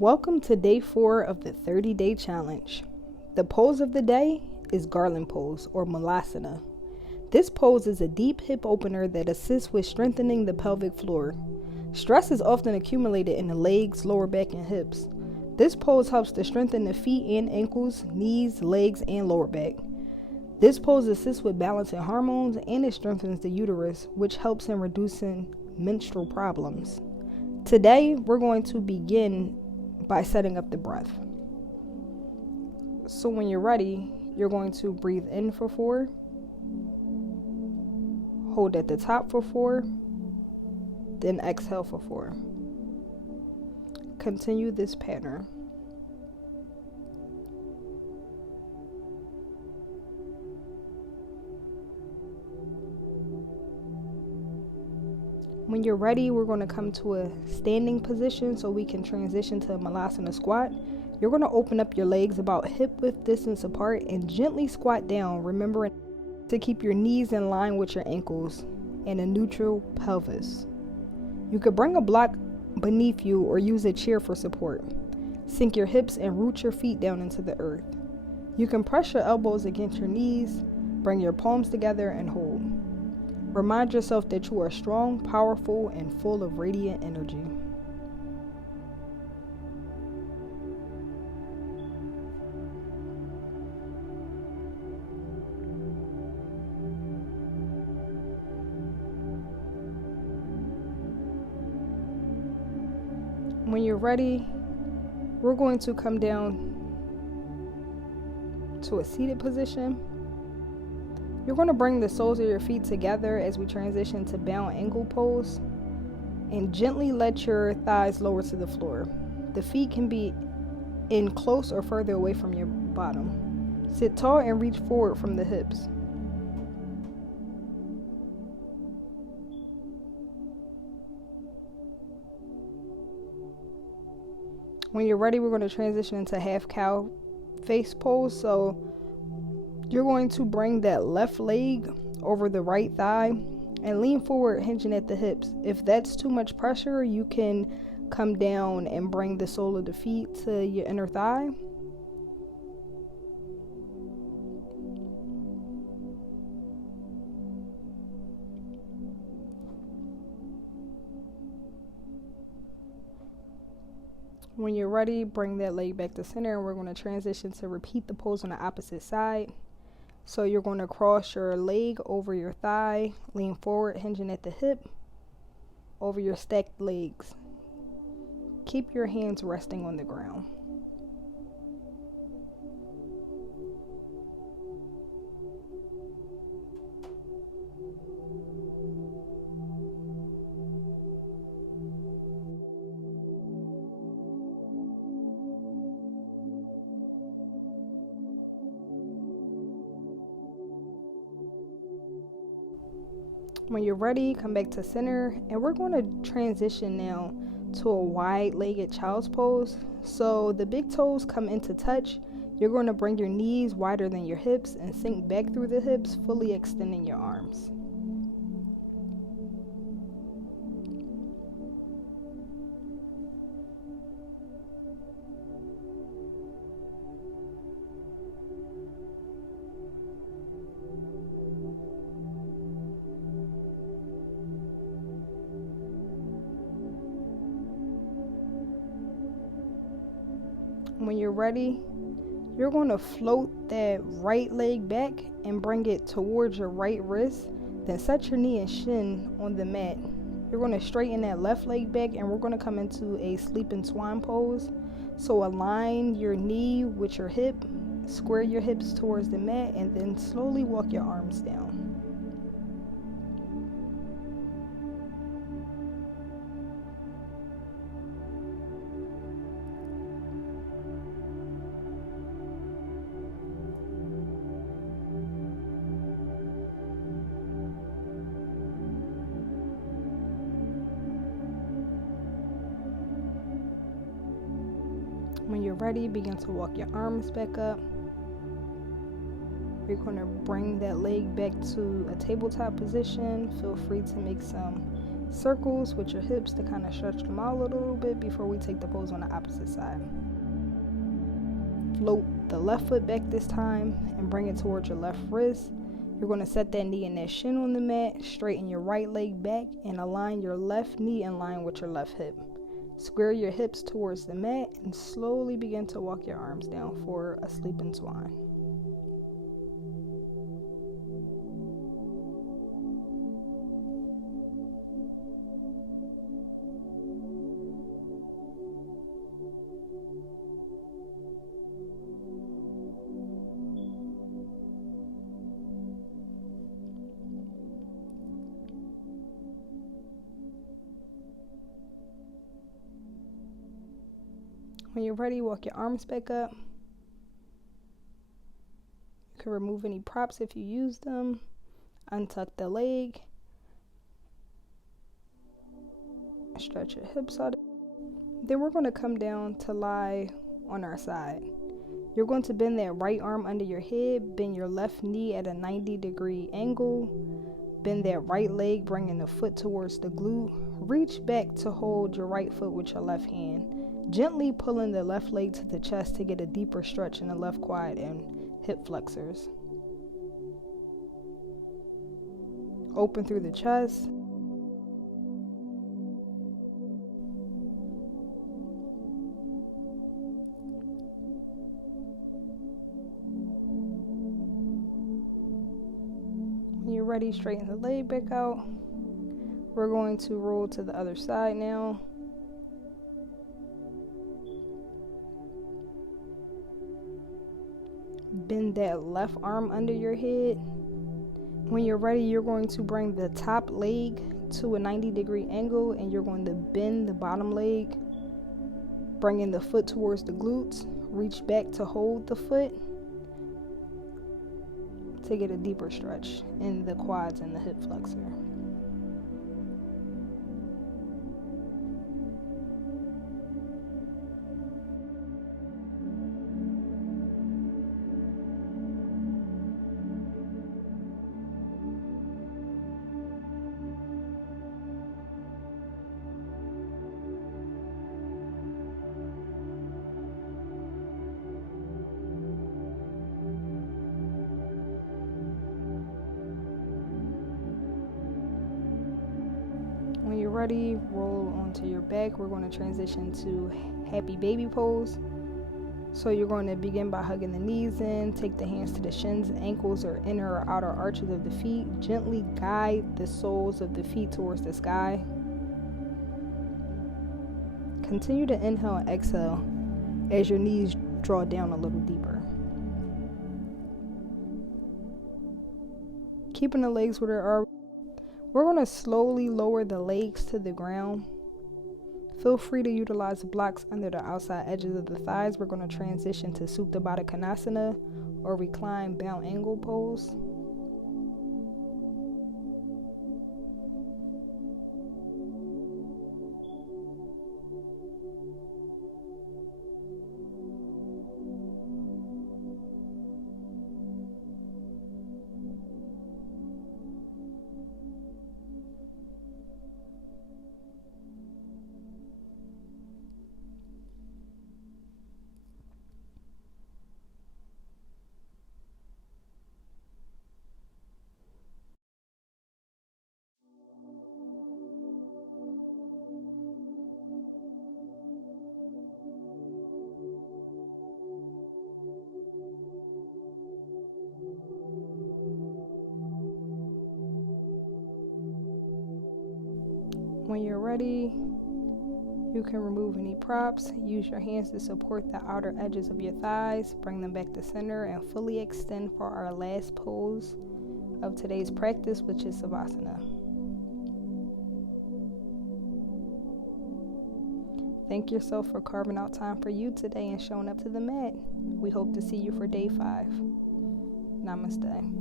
Welcome to day 4 of the 30-day challenge. The pose of the day is Garland Pose or Mulasana. This pose is a deep hip opener that assists with strengthening the pelvic floor. Stress is often accumulated in the legs, lower back, and hips. This pose helps to strengthen the feet and ankles, knees, legs, and lower back. This pose assists with balancing hormones and it strengthens the uterus, which helps in reducing menstrual problems. Today, we're going to begin by setting up the breath. So when you're ready, you're going to breathe in for 4, hold at the top for 4, then exhale for 4. Continue this pattern. When you're ready, we're going to come to a standing position so we can transition to a Mulasana squat. You're going to open up your legs about hip width distance apart and gently squat down, remembering to keep your knees in line with your ankles and a neutral pelvis. You could bring a block beneath you or use a chair for support. Sink your hips and root your feet down into the earth. You can press your elbows against your knees, bring your palms together and hold. Remind yourself that you are strong, powerful, and full of radiant energy. When you're ready, we're going to come down to a seated position. You're going to bring the soles of your feet together as we transition to bound ankle pose and gently let your thighs lower to the floor. The feet can be in close or further away from your bottom. Sit tall and reach forward from the hips. When you're ready, we're going to transition into half cow face pose. So you're going to bring that left leg over the right thigh and lean forward, hinging at the hips. If that's too much pressure, you can come down and bring the sole of the feet to your inner thigh. When you're ready, bring that leg back to center and we're going to transition to repeat the pose on the opposite side. So you're going to cross your leg over your thigh, lean forward, hinging at the hip, over your stacked legs. Keep your hands resting on the ground. When you're ready, come back to center and we're going to transition now to a wide-legged child's pose. So the big toes come into touch. You're going to bring your knees wider than your hips and sink back through the hips, fully extending your arms. When you're ready, you're going to float that right leg back and bring it towards your right wrist. Then set your knee and shin on the mat. You're going to straighten that left leg back and we're going to come into a sleeping swan pose. So align your knee with your hip, square your hips towards the mat, and then slowly walk your arms down. When you're ready, begin to walk your arms back up. You're going to bring that leg back to a tabletop position. Feel free to make some circles with your hips to kind of stretch them out a little bit before we take the pose on the opposite side. Float the left foot back this time and bring it towards your left wrist. You're going to set that knee and that shin on the mat, straighten your right leg back, and align your left knee in line with your left hip. Square your hips towards the mat and slowly begin to walk your arms down for a sleeping swan. When you're ready, walk your arms back up. You can remove any props if you use them. Untuck the leg. Stretch your hips out. Then we're going to come down to lie on our side. You're going to bend that right arm under your head. Bend your left knee at a 90-degree angle. Bend that right leg, bringing the foot towards the glute. Reach back to hold your right foot with your left hand. Gently pulling the left leg to the chest to get a deeper stretch in the left quad and hip flexors. Open through the chest. When you're ready, straighten the leg back out. We're going to roll to the other side now. Bend that left arm under your head. When you're ready, you're going to bring the top leg to a 90-degree angle and you're going to bend the bottom leg, bringing the foot towards the glutes. Reach back to hold the foot to get a deeper stretch in the quads and the hip flexor. When you're ready, roll onto your back. We're going to transition to happy baby pose. So you're going to begin by hugging the knees in, take the hands to the shins, ankles, or inner or outer arches of the feet. Gently guide the soles of the feet towards the sky. Continue to inhale and exhale as your knees draw down a little deeper. Keeping the legs where they are. We're going to slowly lower the legs to the ground. Feel free to utilize blocks under the outside edges of the thighs. We're going to transition to Supta Baddha Konasana or recline bound angle pose. When you're ready, you can remove any props. Use your hands to support the outer edges of your thighs. Bring them back to center and fully extend for our last pose of today's practice, which is Savasana. Thank yourself for carving out time for you today and showing up to the mat. We hope to see you for day 5. Namaste.